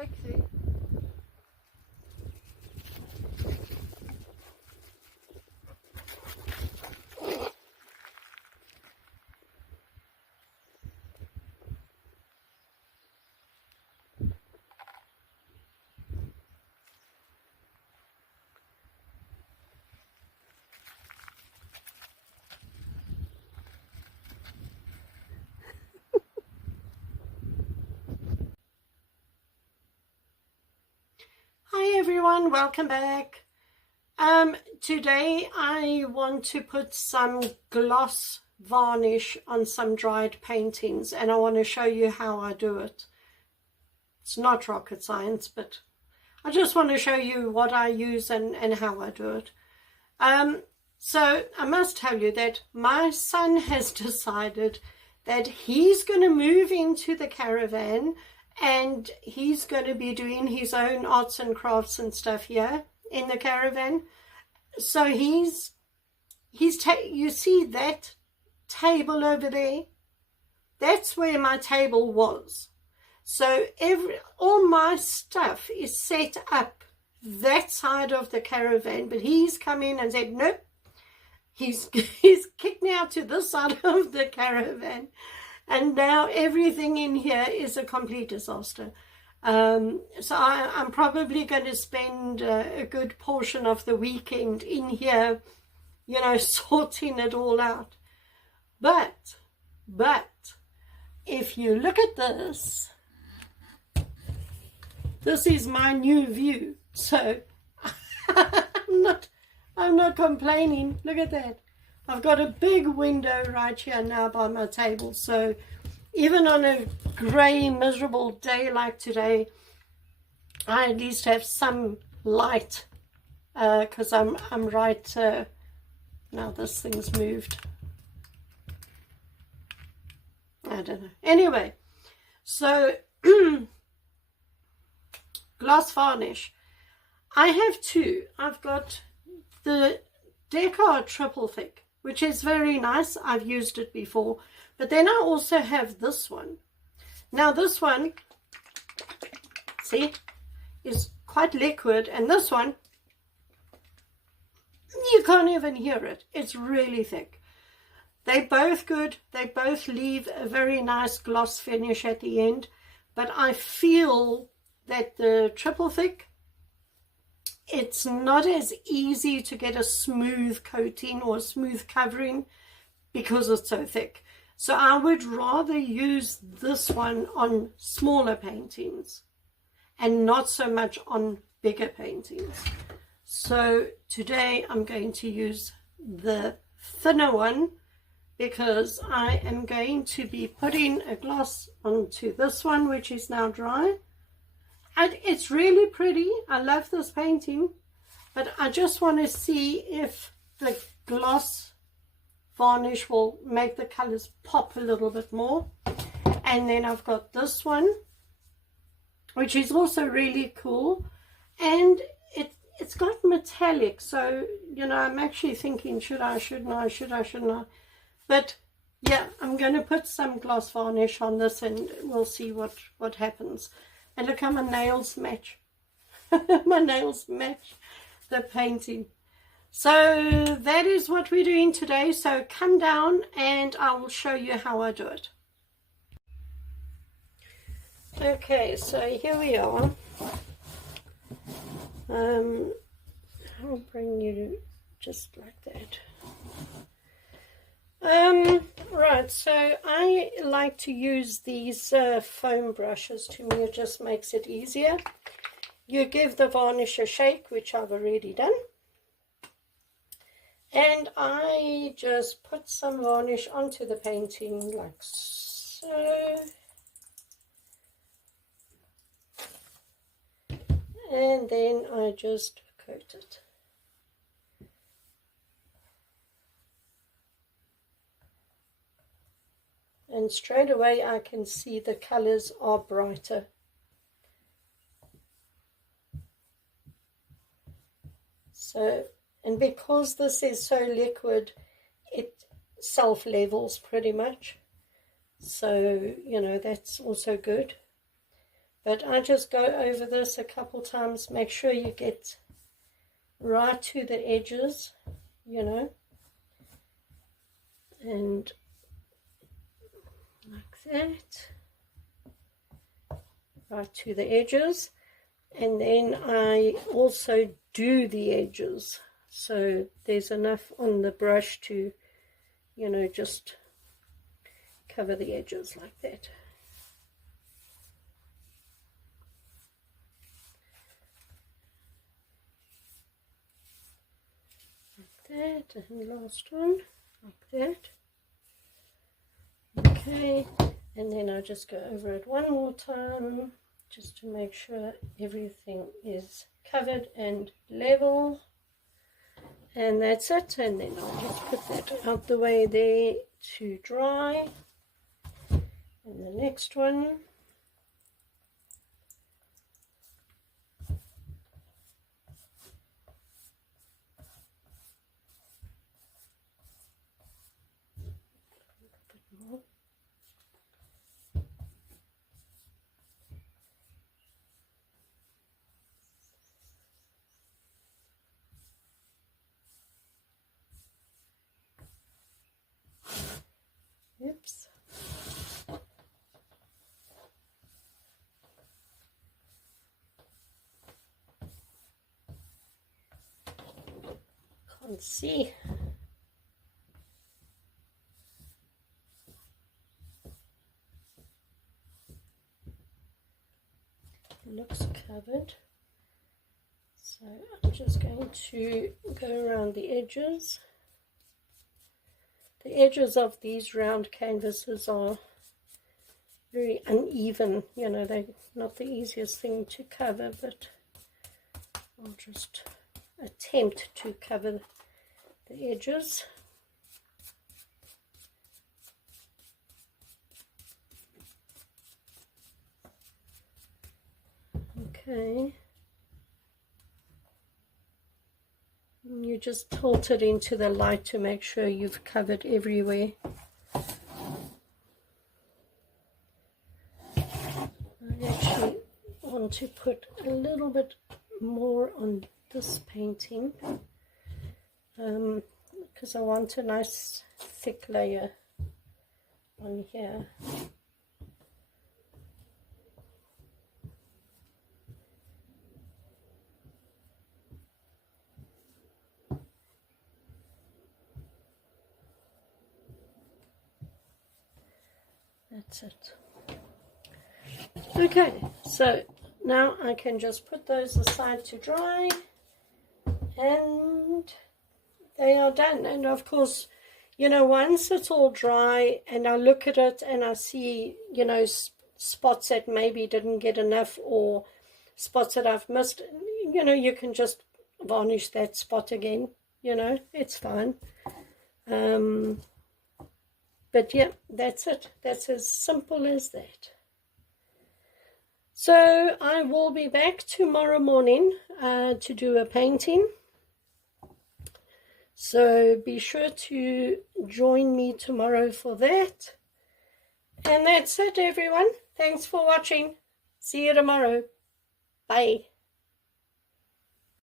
quickly. Hi everyone, welcome back. Today I want to put some gloss varnish on some dried paintings, and I want to show you how I do it. It's not rocket science, but I just want to show you what I use and how I do it. So I must tell you that my son has decided that he's going to move into the caravan and he's going to be doing his own arts and crafts and stuff here in the caravan. So you see that table over there? That's where my table was. So all my stuff is set up that side of the caravan, but he's come in and said, nope, he's kicked me out to this side of the caravan. And now everything in here is a complete disaster. So I'm probably going to spend a good portion of the weekend in here, sorting it all out. But if you look at this, this is my new view. So I'm not complaining. Look at that. I've got a big window right here now by my table, so even on a grey, miserable day like today, I at least have some light, because I'm right, now this thing's moved. I don't know. Anyway, so gloss varnish. I have two. I've got the Deca triple thick, which is very nice. I've used it before. But then I also have this one. Now this one, see, is quite liquid. And this one, you can't even hear it. It's really thick. They're both good. They both leave a very nice gloss finish at the end. But I feel that the triple thick, it's not as easy to get a smooth coating or a smooth covering because it's so thick. So I would rather use this one on smaller paintings and not so much on bigger paintings. So today I'm going to use the thinner one because I am going to be putting a gloss onto this one, which is now dry. And it's really pretty. I love this painting, but I just want to see if the gloss varnish will make the colors pop a little bit more. And then I've got this one, which is also really cool, and it's got metallic, so I'm actually thinking, should I, shouldn't I? But yeah, I'm going to put some gloss varnish on this and we'll see what happens. And look how my nails match. My nails match the painting. So that is what we're doing today. So come down and I will show you how I do it. Okay, so here we are. I'll bring you just like that. Right, so I like to use these foam brushes. To me, it just makes it easier. You give the varnish a shake, which I've already done. And I just put some varnish onto the painting like so. And then I just coat it. And straight away I can see the colors are brighter. So, and because this is so liquid, it self-levels pretty much. So, that's also good. But I just go over this a couple times, make sure you get right to the edges, you know, and like that, right to the edges. And then I also do the edges, so there's enough on the brush to, you know, just cover the edges like that. Like that, and last one, like that. Okay, and then I just go over it one more time, just to make sure everything is covered and level. And that's it, and then I'll just put that out the way there to dry. And the next one, a bit more. Oops. Can't see. Looks covered. So I'm just going to go around the edges. The edges of these round canvases are very uneven, you know, they're not the easiest thing to cover, but I'll just attempt to cover the edges. Okay. You just tilt it into the light to make sure you've covered everywhere. I actually want to put a little bit more on this painting because I want a nice thick layer on here. That's it. Okay, so now I can just put those aside to dry, and they are done. And of course, you know, once it's all dry and I look at it and I see, you know, spots that maybe didn't get enough or spots that I've missed, you know, you can just varnish that spot again, you know, it's fine. But yeah, that's it. That's as simple as that. So I will be back tomorrow morning to do a painting. So be sure to join me tomorrow for that. And that's it, everyone. Thanks for watching. See you tomorrow. Bye.